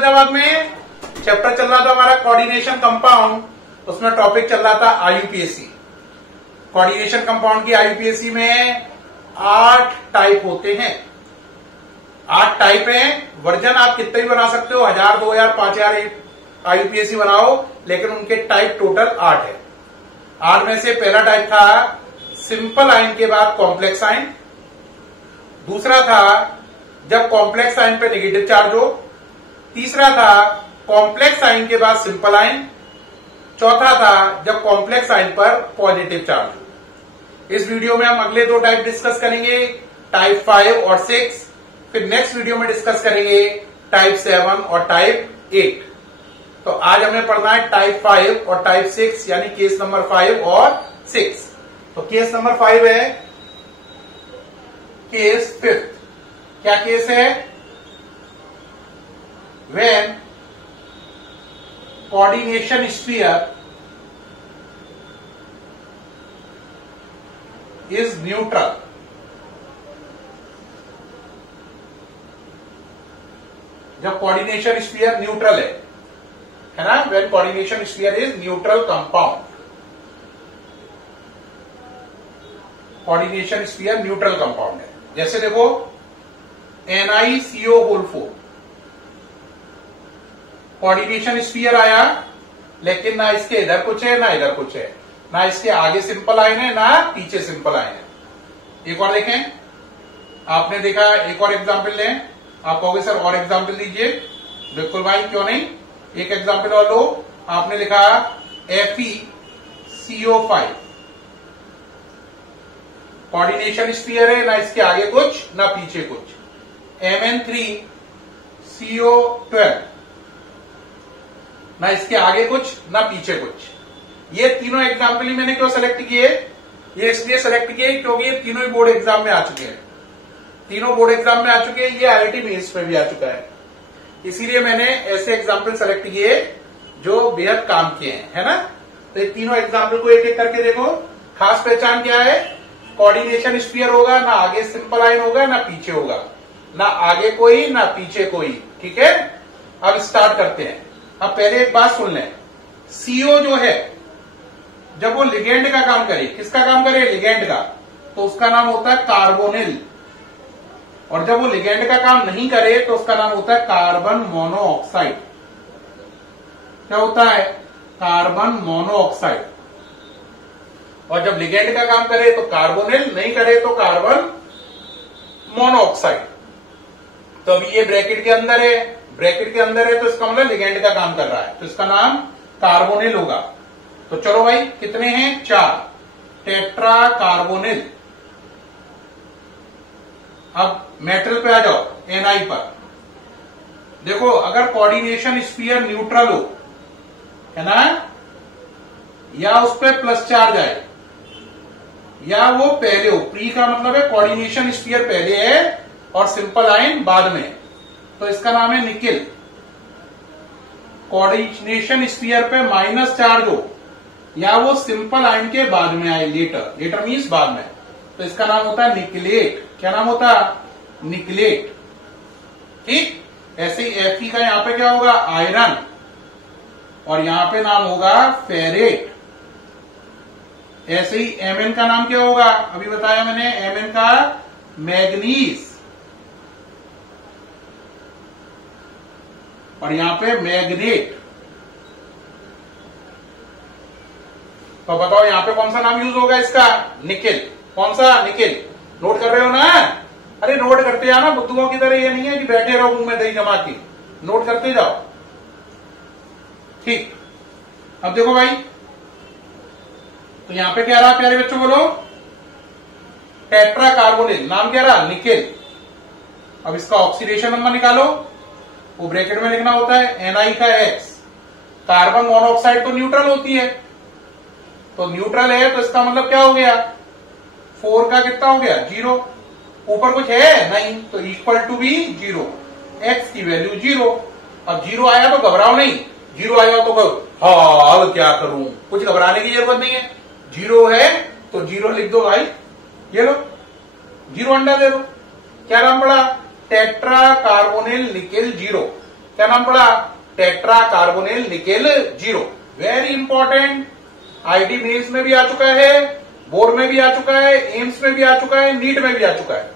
फिरोजाबाद में चैप्टर चल रहा था हमारा कोऑर्डिनेशन कंपाउंड, उसमें टॉपिक चल रहा था आईयूपीएसी। कोऑर्डिनेशन कंपाउंड की आईयूपीएसी में 8 टाइप होते हैं। 8 टाइप हैं। वर्जन आप कितने भी बना सकते हो, 1000, 2000, 5000 आईयूपीएसी बनाओ, लेकिन उनके टाइप टोटल 8 है। 8 में से पहला टाइप था सिंपल आयन के बाद कॉम्प्लेक्स आयन। दूसरा था जब कॉम्प्लेक्स आयन पे नेगेटिव चार्ज हो। तीसरा था कॉम्प्लेक्स आयन के बाद सिंपल आयन। चौथा था जब कॉम्प्लेक्स आयन पर पॉजिटिव चार्ज हो। इस वीडियो में हम अगले 2 टाइप डिस्कस करेंगे, टाइप 5 और 6। फिर नेक्स्ट वीडियो में डिस्कस करेंगे टाइप 7 और टाइप 8। तो आज हमें पढ़ना है टाइप 5 और टाइप 6, यानी केस नंबर 5 और 6। तो केस नंबर 5 है केस 5। क्या केस है? When coordination sphere is neutral. जब कोऑर्डिनेशन स्फीयर न्यूट्रल है ना, when coordination sphere is neutral compound. Coordination sphere neutral compound है। जैसे देखो NiCO4 कोऑर्डिनेशन स्फीयर आया, लेकिन ना इसके इधर कुछ है ना इधर कुछ है, ना इसके आगे सिंपल आयन है ना पीछे सिंपल आयन है। एक और देखें, आपने देखा, एक और एग्जाम्पल लें। आप कहोगे सर और एग्जाम्पल दीजिए। बिल्कुल भाई, क्यों नहीं, एक एग्जाम्पल और लो। आपने लिखा FeCO5 कोऑर्डिनेशन स्फीयर है, ना इसके आगे कुछ ना पीछे कुछ। MN3CO12 ना इसके आगे कुछ ना पीछे कुछ। ये तीनों एग्जाम्पल ही मैंने क्यों सेलेक्ट किए? ये इसलिए सेलेक्ट किए क्योंकि ये तीनों ही बोर्ड एग्जाम में आ चुके हैं। तीनों बोर्ड एग्जाम में आ चुके हैं, ये IIT मेंस में भी आ चुका है। इसीलिए मैंने ऐसे एग्जाम्पल सेलेक्ट किए जो बेहद काम किए हैं, है ना। तो ये तीनों एग्जाम्पल को एक एक करके देखो। खास पहचान क्या है? कोऑर्डिनेशन स्फीयर होगा, ना आगे सिंपल आयन होगा ना पीछे होगा, ना आगे कोई ना पीछे कोई। ठीक है, अब स्टार्ट करते हैं। अब पहले एक बात सुन लें, CO जो है जब वो लिगेंड का काम करे, किसका काम करे? लिगेंड का, तो उसका नाम होता है कार्बोनिल। और जब वो लिगेंड का काम नहीं करे तो उसका नाम होता है कार्बन मोनोऑक्साइड। क्या होता है? Carbon monoxide. और जब लिगेंड का काम करे तो कार्बोनिल, नहीं करे तो कार्बन मोनोऑक्साइड। तो अभी ये ब्रैकेट के अंदर है, ब्रैकेट के अंदर है तो इसका मतलब लिगेंड का काम कर रहा है, तो इसका नाम कार्बोनिल होगा। तो चलो भाई, कितने हैं? 4, टेट्रा कार्बोनिल। अब मेटल पे आ जाओ, Ni पर। देखो, अगर कोऑर्डिनेशन स्फीयर न्यूट्रल हो, है ना, या उस पर प्लस चार्ज आए, या वो पहले हो, प्री का मतलब है कोऑर्डिनेशन स्फीयर पहले है और सिंपल आयन बाद में, तो इसका नाम है निकिल। कोऑर्डिनेशन स्फीयर पे माइनस चार्ज हो, या वो सिंपल आयन के बाद में आए, लेटर, लेटर मीन्स बाद में, तो इसका नाम होता है निकलेट। क्या नाम होता है? निकलेट। ठीक, ऐसे ही Fe का यहां पे क्या होगा? आयरन। और यहां पे नाम होगा फेरेट। ऐसे ही Mn का नाम क्या होगा? अभी बताया मैंने, Mn का मैग्नीज। और यहां पे मैग्नेट। तो बताओ यहां पे कौन सा नाम यूज होगा इसका? निकिल। कौन सा? निकिल। नोट कर रहे हो ना? अरे नोट करते जाओ ना, बुद्धुओं की तरह ये नहीं है कि बैठे रहो मुंह में दही जमा के, नोट करते जाओ। ठीक, अब देखो भाई, तो यहां पे क्या रहा प्यारे बच्चों? बोलो, टेट्रा कार्बोनिल। नाम क्या रहा? निकिल। अब इसका ऑक्सीडेशन नंबर निकालो, वो ब्रैकेट में लिखना होता है Ni का X। कार्बन मोनोऑक्साइड तो न्यूट्रल होती है, तो न्यूट्रल है तो इसका मतलब क्या हो गया? 4 का कितना हो गया? 0। ऊपर कुछ है नहीं, तो इक्वल टू भी 0। X की वैल्यू 0। अब 0 आया तो घबराओ नहीं, 0 आया तो हाँ अब क्या करूं, कुछ घबराने की जरूरत नहीं है। 0 है तो 0 लिख दो भाई, ये लो 0 अंडा दे दो। क्या नाम पड़ा? Tetra carbonyl nickel 0। क्या नाम पड़ा? Tetra carbonyl nickel 0। Very important, IT mains में भी आ चुका है, बोर्ड में भी आ चुका है, एम्स में भी आ चुका है, नीट में भी आ चुका है।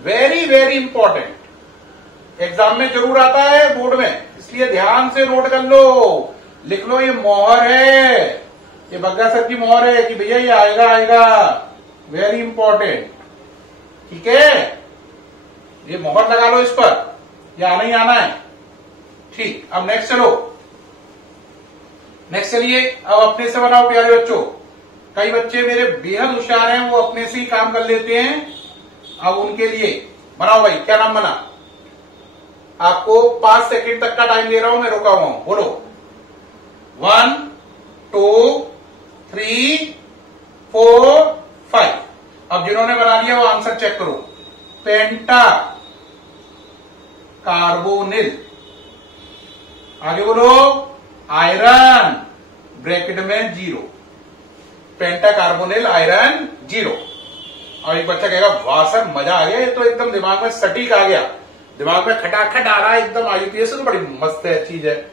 वेरी वेरी इंपॉर्टेंट, एग्जाम में जरूर आता है, बोर्ड में, इसलिए ध्यान से नोट कर लो, लिख लो। ये मोहर है, ये बग्गा सर की मोहर है कि भैया ये आएगा आएगा। वेरी इंपॉर्टेंट, ठीक है, ये मोहर लगा लो इस पर, ये आना ही आना है। ठीक, अब नेक्स्ट चलो, नेक्स्ट चलिए, अब अपने से बनाओ प्यारे बच्चों। कई बच्चे मेरे बेहद होशियार हैं, वो अपने से ही काम कर लेते हैं। अब उनके लिए बनाओ भाई, क्या नाम बना? आपको 5 सेकंड तक का टाइम दे रहा हूं, मैं रुका हुआ हूं, बोलो। 1 2 3 4 5। अब जिन्होंने बना लिया वो आंसर चेक करो। पेंटा कार्बोनिल, आगे बोलो, आयरन ब्रैकेट में 0, पेंटा कार्बोनिल आयरन 0। और एक बच्चा कहेगा वाह सर मजा आ गया, ये तो एकदम दिमाग में सटीक आ गया, दिमाग में खटाखट आ रहा है एकदम। आईयूपीएस तो बड़ी मस्त है, चीज है।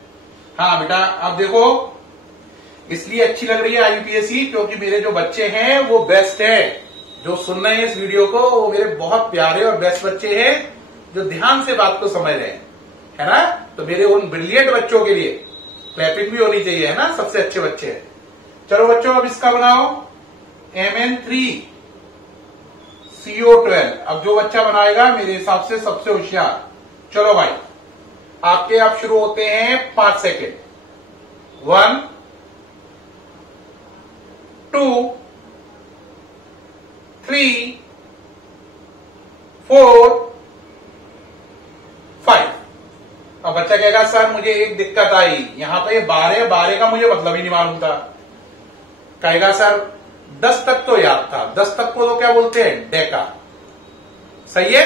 हाँ बेटा, अब देखो, इसलिए अच्छी लग रही है आईयूपीएससी क्योंकि मेरे जो बच्चे हैं वो बेस्ट है। जो सुन रहे हैं इस वीडियो को वो मेरे बहुत प्यारे और बेस्ट बच्चे हैं, जो ध्यान से बात को समझ रहे हैं, है ना। तो मेरे उन ब्रिलियंट बच्चों के लिए क्लैपिंग भी होनी चाहिए, है ना, सबसे अच्छे बच्चे हैं। चलो बच्चों, अब इसका बनाओ Mn3CO12। अब जो बच्चा बनाएगा मेरे हिसाब से सबसे होशियार। चलो भाई, आपके अब शुरू होते हैं 5 सेकेंड। 1 2 3 4 5। अब बच्चा कहेगा सर मुझे एक दिक्कत आई, यहां पे 12 का मुझे मतलब ही नहीं मालूम था। कहेगा सर 10 तक तो याद था, 10 तक को तो क्या बोलते हैं? डेका। सही है,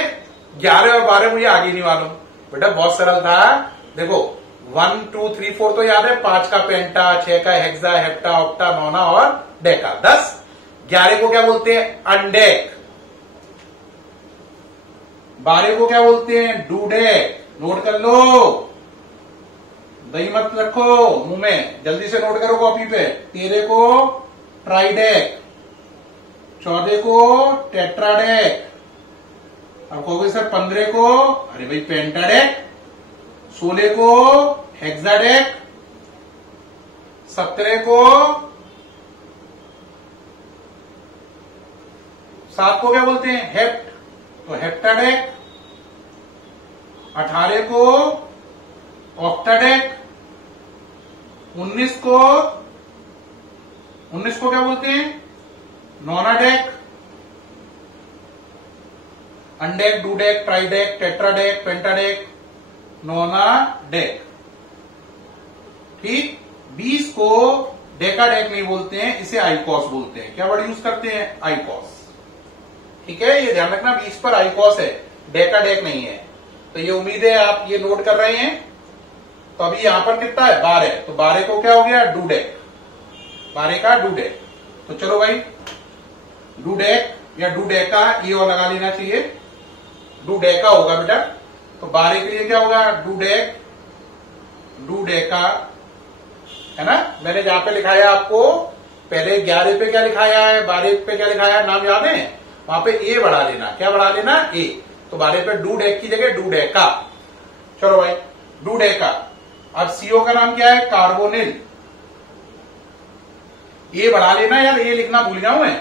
11 और 12 मुझे आगे नहीं मालूम। बेटा बहुत सरल था, देखो 1 2 3 4 तो याद है, 5 का पेंटा, 6 का हेक्सा, हेप्टा, ऑक्टा, नोना और डेका 10। 11 को क्या बोलते हैं? अनडेक। 12 को क्या बोलते हैं? डूडेक। नोट कर लो, दही मत रखो मुंह में, जल्दी से नोट करो कॉपी पे। 13 को ट्राइडेक, 14 को टेट्राडेक। अब कहोगे सर 15 को, अरे भाई पेंटाडेक। 16 को हेक्साडेक। 17 को 7 को क्या बोलते हैं? हेप्ट, तो हेप्टाडेक। 18 को ऑक्टाडेक। 19 को क्या बोलते हैं? नोनाडेक। अनडेक, डूडेक, ट्राइडेक, टेट्राडेक, पेंटाडेक, नोनाडेक। ठीक। 20 को डेकाडेक नहीं बोलते हैं, इसे आइकॉस बोलते हैं। क्या वर्ड यूज करते हैं? आइकॉस। ठीक है, ये ध्यान रखना, 20 पर आइकॉस है, डेकाडेक नहीं है। तो ये उम्मीद है आप ये नोट कर रहे हैं। तो अभी यहां पर कितना है? 12। तो 12 को क्या हो गया? डूडेक। 12 का डूडेक। तो चलो भाई, डूडेक या डूडेका ये और लगा लेना चाहिए, डूडेका होगा बेटा। तो 12 के लिए क्या होगा? डूडेक, डूडेका, है ना। मैंने जहां पे लिखाया आपको पहले 11 पे क्या लिखाया है, 12 पे क्या लिखाया है, नाम याद है? वहां पे ए बढ़ा लेना। क्या बढ़ा लेना? ए। तो 12 पे डूडेक की जगह डूडेका। चलो भाई, डूडेका। अब सीओ का नाम क्या है? कार्बोनिल। ए बढ़ा लेना यार, ए लिखना भूल जाऊं मैं,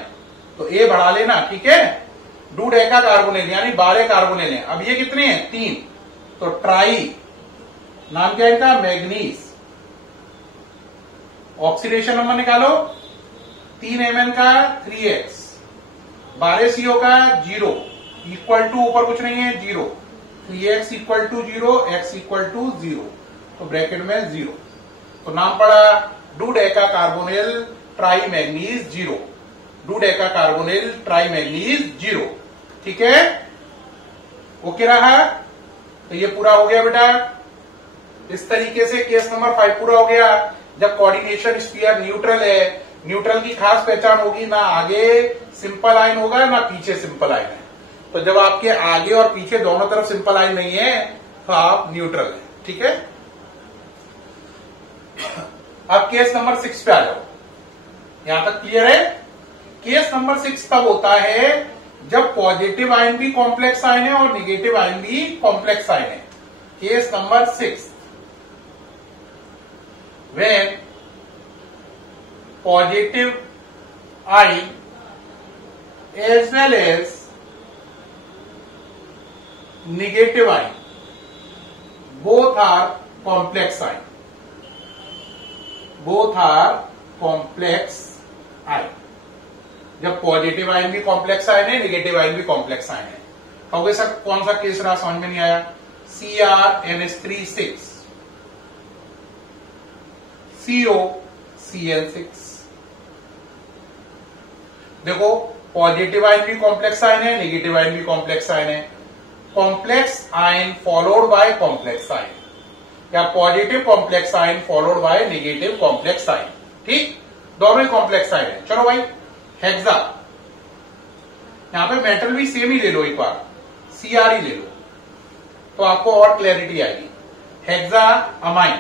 तो ए बढ़ा लेना, ठीक है। डूडेका कार्बोनिल यानी 12 कार्बोनिल है। अब ये कितने हैं? 3। तो ट्राई, नाम क्या है इनका? मैग्नीज। ऑक्सीडेशन नंबर निकालो, 3 Mn का 3x, 12 CO का 0 इक्वल टू, ऊपर कुछ नहीं है, 0। 3x equal to 0, x equal to 0, तो ब्रैकेट में 0। तो नाम पड़ा dodeca carbonyl tri manganese 0। Dodeca carbonyl tri manganese 0। ठीक है, ओके रहा। तो ये पूरा हो गया बेटा। इस तरीके से केस नंबर 5 पूरा हो गया। जब कोऑर्डिनेशन स्फीयर न्यूट्रल है, न्यूट्रल की खास पहचान होगी, ना आगे सिंपल आइन होगा ना पीछे सिंपल आइन है। तो जब आपके आगे और पीछे दोनों तरफ सिंपल आइन नहीं है तो आप न्यूट्रल है। ठीक है। अब केस नंबर 6 पे आ जाओ। यहां तक क्लियर है? केस नंबर 6 तब होता है जब पॉजिटिव आयन भी कॉम्प्लेक्स आयन है और निगेटिव आयन भी कॉम्प्लेक्स आयन है। Case number 6, when positive ion as well as negative ion both are complex ion, both are complex ion। जब पॉजिटिव आयन भी कॉम्प्लेक्स आयन है, निगेटिव आयन भी complex ion है। कहोगे सर कौन सा केस रहा, समझ में नहीं आया। CrNH3 6, COCl6। देखो पॉजिटिव आयन भी कॉम्प्लेक्स आयन है, निगेटिव आयन भी कॉम्प्लेक्स आयन है। Complex ion followed by complex ion या positive complex ion followed by negative complex ion, ठीक, दोनों ही कॉम्प्लेक्स आयन है। चलो भाई हेक्सा, यहां पे मेटल भी सेम ही ले लो, एक बार Cr ही ले लो तो आपको और क्लैरिटी आएगी। Hexa amine.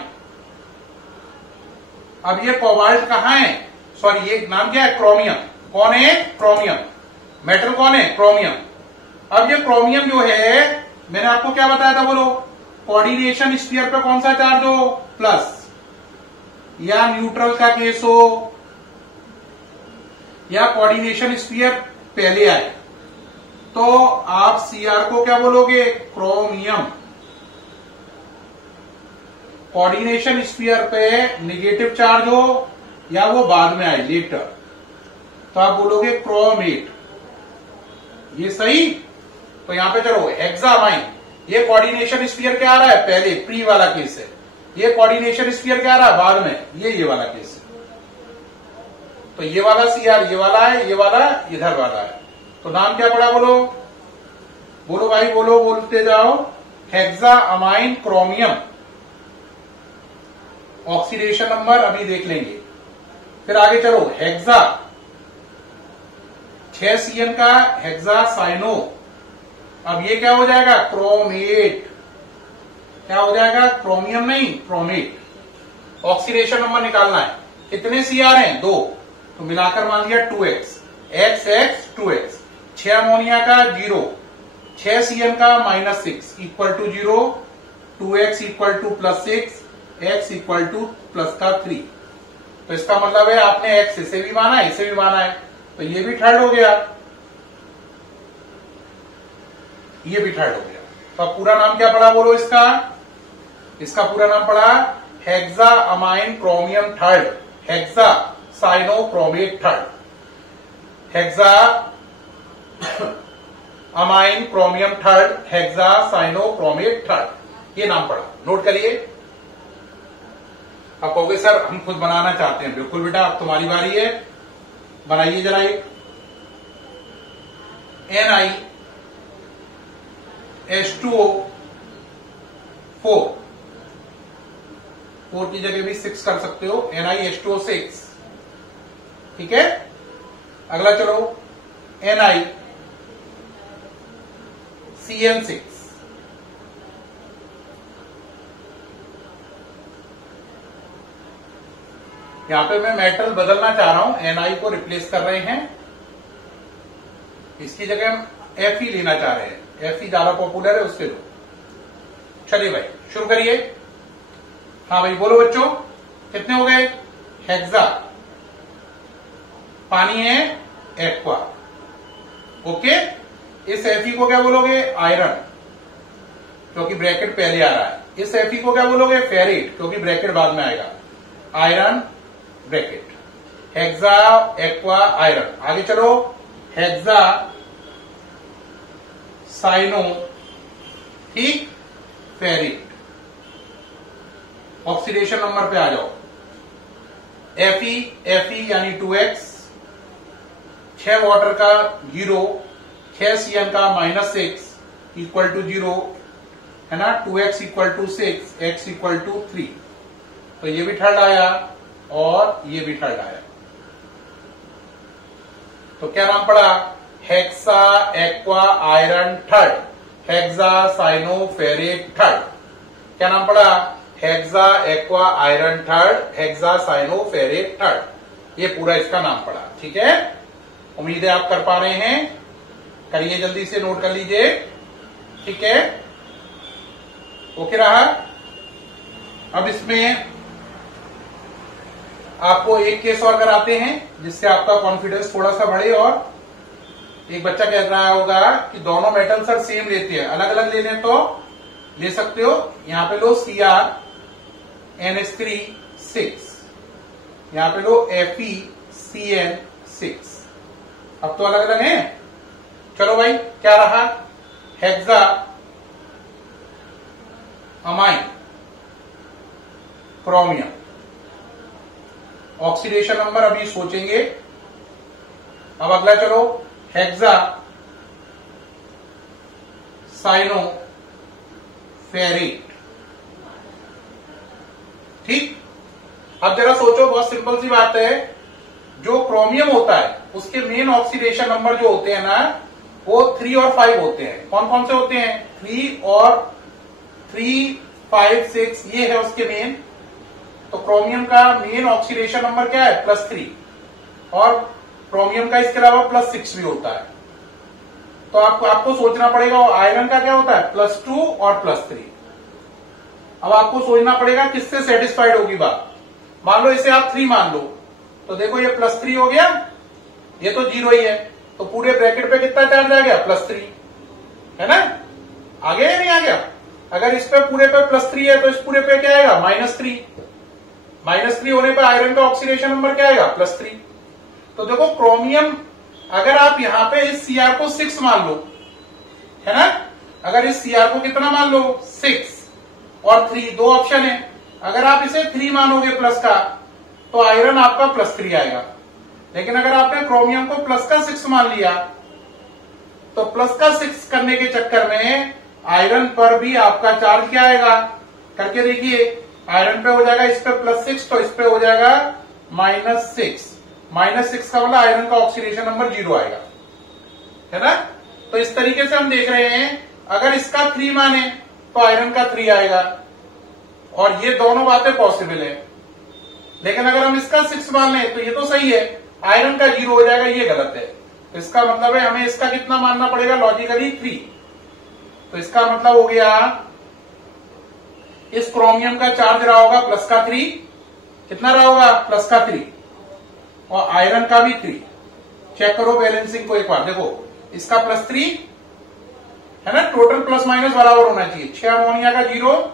अब ये कोबाल्ट कहां है, सॉरी ये नाम क्या है, क्रोमियम। कौन है, क्रोमियम। मेटल कौन है, क्रोमियम। अब ये क्रोमियम जो है, मैंने आपको क्या बताया था, बोलो कोऑर्डिनेशन स्फीयर पे कौन सा चार्ज हो, प्लस, या न्यूट्रल का केस हो, या कोऑर्डिनेशन स्फीयर पहले आए, तो आप Cr को क्या बोलोगे, क्रोमियम। कोऑर्डिनेशन स्फीयर पे नेगेटिव चार्ज हो या वो बाद में आए लेटर, तो आप बोलोगे क्रोमेट। ये सही। तो यहां पे चलो हेक्सामाइन, ये कोऑर्डिनेशन स्फीयर क्या आ रहा है, पहले प्री वाला केस है। ये कोऑर्डिनेशन स्फीयर क्या आ रहा है, बाद में, ये वाला केस है। तो ये वाला Cr ये वाला है, ये वाला इधर वाला है। तो नाम क्या पड़ा, बोलो बोलो भाई, बोलो, बोलते जाओ। हेक्सामाइन क्रोमियम। ऑक्सीडेशन नंबर अभी देख लेंगे। फिर आगे चलो, हेक्सा 6 Cn का हेक्सासाइनो। अब ये क्या हो जाएगा, क्रोमेट। क्या हो जाएगा, क्रोमियम नहीं, क्रोमेट। ऑक्सीडेशन नंबर निकालना है। कितने Cr हैं, 2, तो मिलाकर मान लिया 2x, x 2x। 6 अमोनिया का 0, 6 Cn का -6 equal to 0, 2x equal to +6, x equal to plus का 3। तो इसका मतलब है आपने x इसे भी माना है, इसे भी माना है, तो ये भी थर्ड हो गया, ये भी थर्ड हो गया। तो अब पूरा नाम क्या पड़ा, बोलो इसका। इसका पूरा नाम पड़ा hexamine chromium third, hexacyanochromate third. Hexa amine chromium third, hexacyanochromate third, ये नाम पड़ा। नोट करिए। आप कहोगे सर हम खुद बनाना चाहते हैं। बिल्कुल बेटा, अब तुम्हारी बारी है, बनाइए जरा एक। NiH2O 4, 4 की जगह भी 6 कर सकते हो, NiH2O 6, ठीक है। अगला चलो, NiCN6। यहां पे मैं मेटल बदलना चाह रहा हूं, Ni को रिप्लेस कर रहे हैं, इसकी जगह हम Fe लेना चाह रहे हैं। Fe ज्यादा पॉपुलर है, उससे लो। चलिए भाई शुरू करिए। हाँ भाई बोलो बच्चों, कितने हो गए, हेक्सा, पानी है एक्वा, ओके। इस Fe को क्या बोलोगे, आयरन, क्योंकि ब्रैकेट पहले आ रहा है। इस Fe को क्या बोलोगे, फेरेट, क्योंकि ब्रैकेट बाद में आएगा, iron bracket, hexa aqua iron. आगे चलो, हेक्सा साइनो, ठीक, फेरिट। ऑक्सीडेशन नंबर पे आ जाओ। Fe यानी 2x, 6 वाटर का 0, 6 Cn का -6 इक्वल टू 0 है ना, 2x equal to 6, x equal to 3। तो ये भी थर्ड आया और ये भी थर्ड आया। तो क्या नाम पड़ा, hexa aqua iron third, hexa cyanoferrate third, क्या नाम पड़ा? Hexa aqua iron third, hexa cyano ferrate third, ये पूरा इसका नाम पड़ा। ठीक है, उम्मीद है आप कर पा रहे हैं, करिए जल्दी से, नोट कर लीजिए। ठीक है, ओके रहा। अब इसमें आपको एक केस और कराते हैं जिससे आपका कॉन्फिडेंस थोड़ा सा बढ़े। और एक बच्चा कह रहा होगा कि दोनों मेटल सर सेम लेते हैं, अलग अलग ले लें तो ले सकते हो। यहां पे लो CrNH3 6, यहां पे लो FeCN 6, अब तो अलग अलग हैं। चलो भाई, क्या रहा? Hexa amine chromium, oxidation number अभी सोचेंगे। अब अगला चलो, हेक्सा साइनो फेरेट। ठीक, अब जरा सोचो, बहुत सिंपल सी बात है, जो क्रोमियम होता है उसके मेन ऑक्सीडेशन नंबर जो होते हैं ना, वो 3 और 5 होते हैं। कौन कौन से होते हैं? 3 और 3, 5, 6, ये है उसके मेन। तो क्रोमियम का मेन ऑक्सीडेशन नंबर क्या है? +3, और क्रोमियम का इसके अलावा +6 भी होता है। तो आपको सोचना पड़ेगा। आयरन का क्या होता है? +2 और +3। अब आपको सोचना पड़ेगा किससे सेटिस्फाइड होगी बात। मान लो इसे आप 3 मान लो, तो देखो ये +3 हो गया, ये तो 0 ही है, तो पूरे ब्रैकेट पे कितना चार्ज आ गया? +3, है ना? आ गया या नहीं आ गया? अगर इस पे पूरे पे +3 है तो इस पूरे पे क्या आएगा? -3। -3 होने पर आयरन का ऑक्सीडेशन नंबर क्या आएगा? +3। तो देखो क्रोमियम, अगर आप यहां पे इस Cr को 6 मान लो, है ना, अगर इस Cr को कितना मान लो? 6 और 3, दो ऑप्शन है। अगर आप इसे 3 मानोगे प्लस का, तो आयरन आपका +3 आएगा। लेकिन अगर आपने क्रोमियम को प्लस का 6 मान लिया, तो प्लस का 6 करने के चक्कर में आयरन पर भी आपका चार्ज क्या आएगा? करके देखिए, आयरन पे हो जाएगा इस पे +6, तो इस पे हो जाएगा -6। -6 का मतलब आयरन का ऑक्सीडेशन नंबर 0 आएगा, है ना? तो इस तरीके से हम देख रहे हैं, अगर इसका 3 माने तो आयरन का 3 आएगा, और ये दोनों बातें पॉसिबल है। लेकिन अगर हम इसका 6 मान लें तो ये तो सही है, आयरन का 0 हो जाएगा, ये गलत है। तो इसका मतलब है हमें इसका कितना मानना पड़ेगा? लॉजिकली 3। तो इसका मतलब हो गया, इस क्रोमियम का चार्ज रहा होगा प्लस का 3, कितना रहा होगा? प्लस का 3, और आयरन का भी 3। चेक करो बैलेंसिंग को एक बार, देखो इसका +3 है ना, टोटल प्लस माइनस बराबर होना चाहिए। 6 अमोनिया का 0,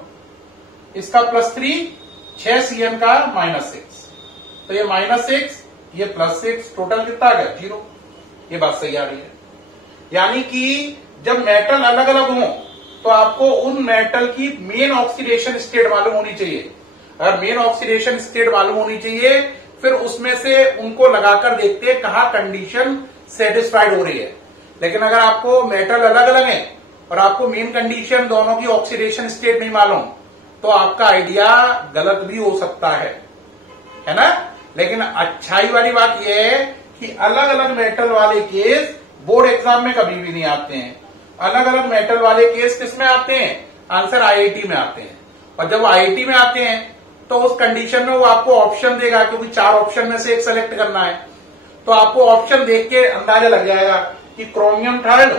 इसका +3, 6 CN का -6, तो ये -6, ये +6, टोटल कितना आ गया? 0। ये बात सही आ रही है। यानी कि जब मेटल अलग अलग हो तो आपको उन मेटल की मेन ऑक्सीडेशन स्टेट मालूम होनी चाहिए। अगर मेन ऑक्सीडेशन स्टेट मालूम होनी चाहिए, फिर उसमें से उनको लगाकर देखते हैं कहां कंडीशन सेटिस्फाइड हो रही है। लेकिन अगर आपको मेटल अलग अलग है और आपको मेन कंडीशन दोनों की ऑक्सीडेशन स्टेट नहीं मालूम, तो आपका आइडिया गलत भी हो सकता है ना? लेकिन अच्छाई वाली बात यह है कि अलग अलग मेटल वाले केस बोर्ड एग्जाम में कभी भी नहीं आते हैं। अलग अलग मेटल वाले केस किस में आते हैं? आंसर IIT में आते हैं। और जब IIT में आते हैं तो उस कंडीशन में वो आपको ऑप्शन देगा, क्योंकि 4 ऑप्शन में से एक सेलेक्ट करना है। तो आपको ऑप्शन देख के अंदाजा लग जाएगा कि क्रोमियम थर्ड,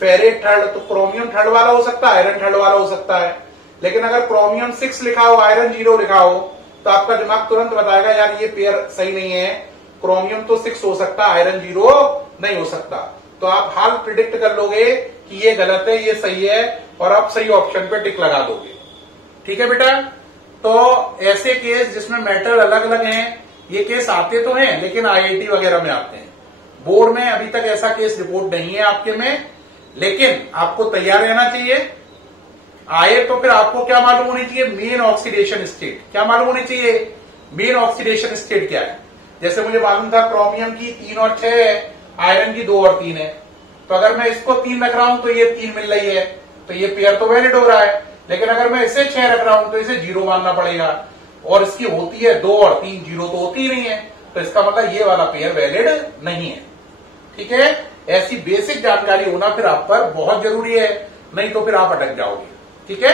फेरेट थर्ड, तो क्रोमियम थर्ड वाला हो सकता है, आयरन थर्ड वाला हो सकता है। लेकिन अगर क्रोमियम 6 लिखा हो, आयरन 0 लिखा हो, तो आपका दिमाग तुरंत बताएगा यार ये पेयर सही नहीं है, क्रोमियम तो 6 हो सकता है, आयरन 0 नहीं हो सकता। तो आप हाल प्रिडिक्ट कर लोगे कि ये गलत है, ये सही है, और आप सही ऑप्शन पे टिक लगा दोगे। ठीक है बेटा? तो ऐसे केस जिसमें मेटल अलग अलग हैं, ये केस आते तो हैं, लेकिन IIT वगैरह में आते हैं। बोर्ड में अभी तक ऐसा केस रिपोर्ट नहीं है आपके में, लेकिन आपको तैयार रहना चाहिए। आए तो फिर आपको क्या मालूम होनी चाहिए? Main oxidation state. क्या मालूम होनी चाहिए? मेन ऑक्सीडेशन स्टेट क्या है? जैसे मुझे मालूम था क्रोमियम की 3 और 6 है, आयरन की 2 और 3 है। तो अगर मैं इसको 3 रख रहा हूं तो ये 3 मिल रही है, तो ये पेयर तो वैलिड हो रहा है। लेकिन अगर मैं इसे 6 रख रहा हूं तो इसे 0 मानना पड़ेगा, और इसकी होती है 2 और 3, 0 तो होती ही नहीं है। तो इसका मतलब ये वाला पेयर वैलिड नहीं है। ठीक है? ऐसी बेसिक जानकारी होना फिर आप पर बहुत जरूरी है, नहीं तो फिर आप अटक जाओगे। ठीक है?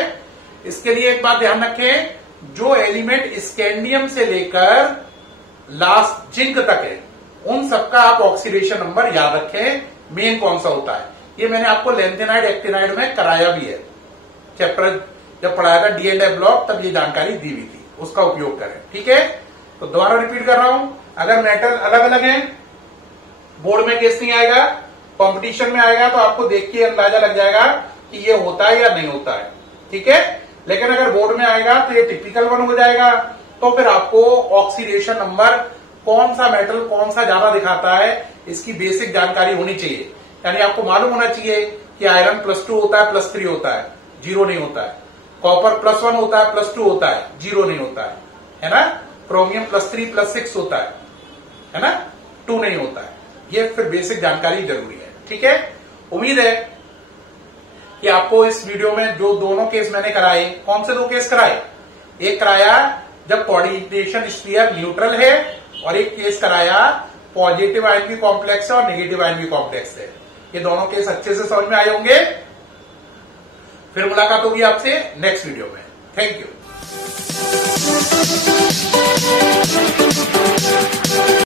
इसके लिए एक बात ध्यान रखें, जो एलिमेंट स्कैंडियम से लेकर लास्ट जिंक तक है उन सबका आप ऑक्सीडेशन नंबर याद रखें, मेन कौन सा होता है। ये मैंने आपको लैंथेनाइड एक्टिनाइड में कराया भी है, चैप्टर जब पढ़ाया था D&F ब्लॉक, तब ये जानकारी दी हुई थी, उसका उपयोग करें। ठीक है, तो दोबारा रिपीट कर रहा हूं, अगर मेटल अलग अलग है बोर्ड में केस नहीं आएगा, कंपटीशन में आएगा तो आपको देख के अंदाजा लग जाएगा कि ये होता है या नहीं होता है। ठीक है, लेकिन अगर बोर्ड में आएगा तो ये टिपिकल वन हो जाएगा, तो फिर आपको ऑक्सीडेशन नंबर कौन सा मेटल कौन सा ज्यादा दिखाता है इसकी बेसिक जानकारी होनी चाहिए। यानी आपको मालूम होना चाहिए कि आयरन +2 होता है, +3 होता है, 0 नहीं होता है। कॉपर +1 होता है, +2 होता है, 0 नहीं होता है ना। क्रोमियम +3 +6 होता है ना, 2 नहीं होता है। ये फिर बेसिक जानकारी जरूरी है। ठीक है, उम्मीद है कि आपको इस वीडियो में जो दोनों केस मैंने कराए, कौन से 2 केस कराए, एक कराया जब कोऑर्डिनेशन स्फीयर न्यूट्रल है और एक केस कराया पॉजिटिव आयन भी कॉम्प्लेक्स है और नेगेटिव आयन भी कॉम्प्लेक्स है। ये दोनों केस अच्छे से समझ में आए होंगे। फिर मुलाकात होगी आपसे नेक्स्ट वीडियो में। Thank you.